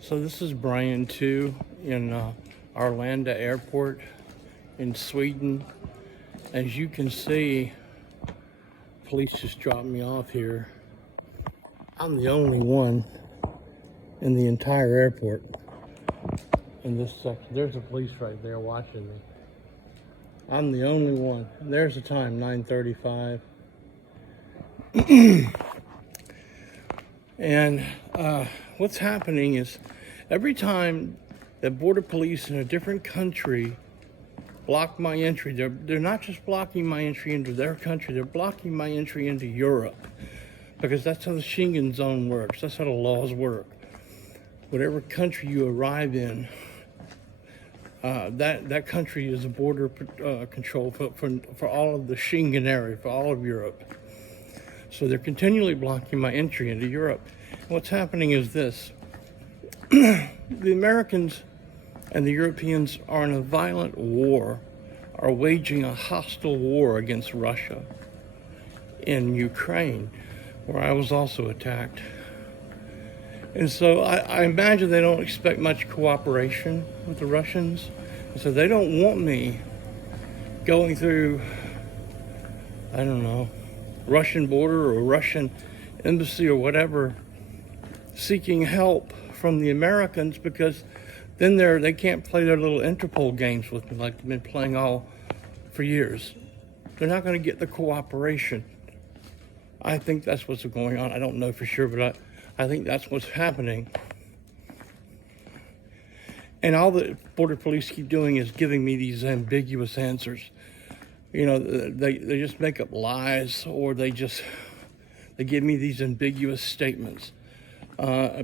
So this is Brian 2 in Arlanda Airport in Sweden. As you can see, police just dropped me off here. I'm the only one in the entire airport in this section. There's a police right there watching me. I'm the only one. There's the time, 9:35. And what's happening is every time the border police in a different country block my entry, they're not just blocking my entry into their country, they're blocking my entry into Europe, because that's how the Schengen zone works. That's how the laws work. Whatever country you arrive in, that country is a border control for all of the Schengen area, for all of Europe. So they're continually blocking my entry into Europe. And what's happening is this. The Americans and the Europeans are in a violent war, are waging a hostile war against Russia in Ukraine, where I was also attacked. And so I imagine they don't expect much cooperation with the Russians. And so they don't want me going through, I don't know, Russian border or Russian embassy or whatever, seeking help from the Americans, because then they can't play their little Interpol games with me like they've been playing all for years. They're not going to get the cooperation. I think that's what's going on. I don't know for sure, but I think that's what's happening. And all the border police keep doing is giving me these ambiguous answers. You know, they just make up lies, or they give me these ambiguous statements,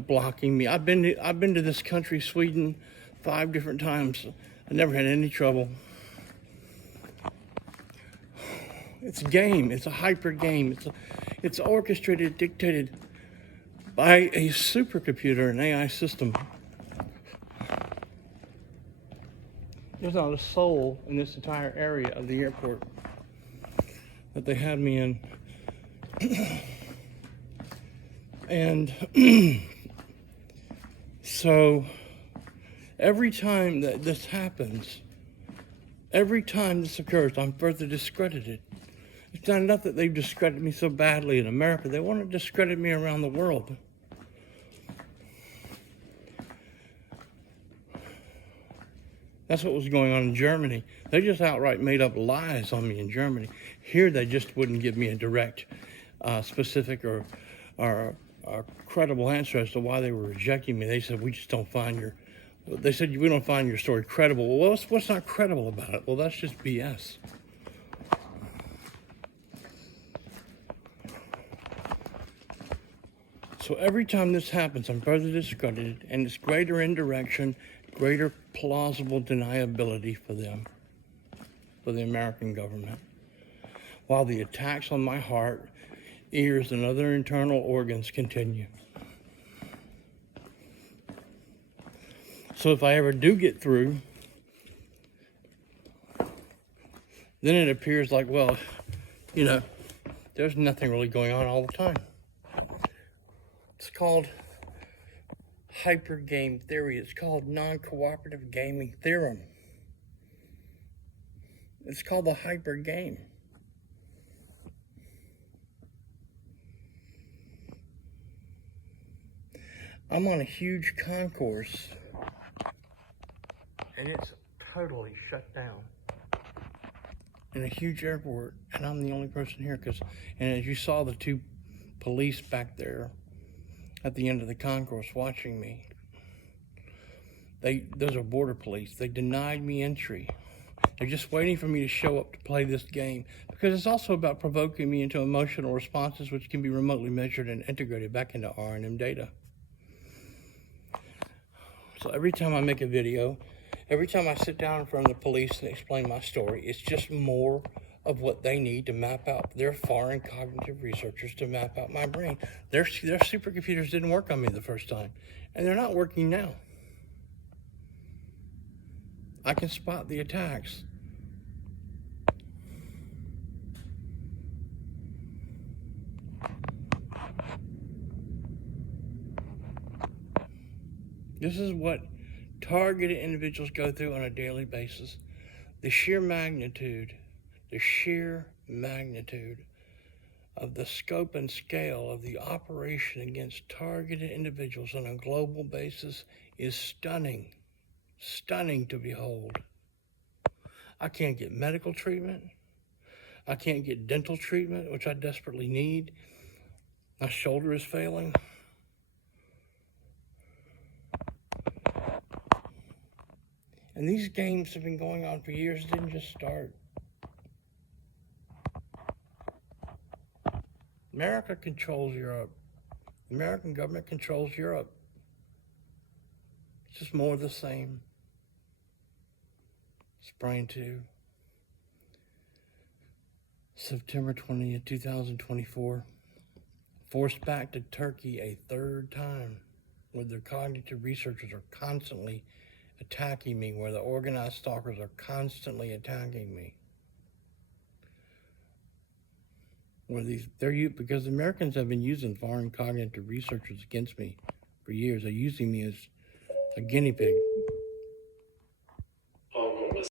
blocking me. I've been to this country, Sweden, 5 different times. I never had any trouble. It's a game. It's a hyper game. It's orchestrated, dictated by a supercomputer, an AI system. There's not a soul in this entire area of the airport that they had me in. And so every time that this happens, every time this occurs, I'm further discredited. It's not enough that they've discredited me so badly in America. They want to discredit me around the world. That's what was going on in Germany. They just outright made up lies on me in Germany. Here, they just wouldn't give me a direct, specific or credible answer as to why they were rejecting me. They said, we don't find your story credible. Well, what's not credible about it? Well, that's just BS. So every time this happens, I'm further discredited, and it's greater indirection, greater plausible deniability for them, for the American government, while the attacks on my heart, ears, and other internal organs continue. So if I ever do get through, then it appears like, well, you know, there's nothing really going on all the time. It's called hyper game theory. It's called non-cooperative gaming theorem. It's called the hyper game. I'm on a huge concourse, and it's totally shut down in a huge airport, and I'm the only person here. And as you saw, the 2 police back there at the end of the concourse watching me. Those are border police. They denied me entry. They're just waiting for me to show up to play this game, because it's also about provoking me into emotional responses which can be remotely measured and integrated back into R&M data. So every time I make a video, every time I sit down in front of the police and explain my story, it's just more of what they need to map out. Their foreign cognitive researchers to map out my brain. Their supercomputers didn't work on me the first time, and they're not working now. I can spot the attacks. This is what targeted individuals go through on a daily basis. The sheer magnitude of the scope and scale of the operation against targeted individuals on a global basis is stunning to behold. I can't get medical treatment. I can't get dental treatment, which I desperately need. My shoulder is failing. And these games have been going on for years. It didn't just start. America controls Europe. The American government controls Europe. It's just more of the same. Sprang to September 20th, 2024. Forced back to Turkey a third time, where their cognitive researchers are constantly attacking me, where the organized stalkers are constantly attacking me. Because the Americans have been using foreign cognitive researchers against me for years. They're using me as a guinea pig.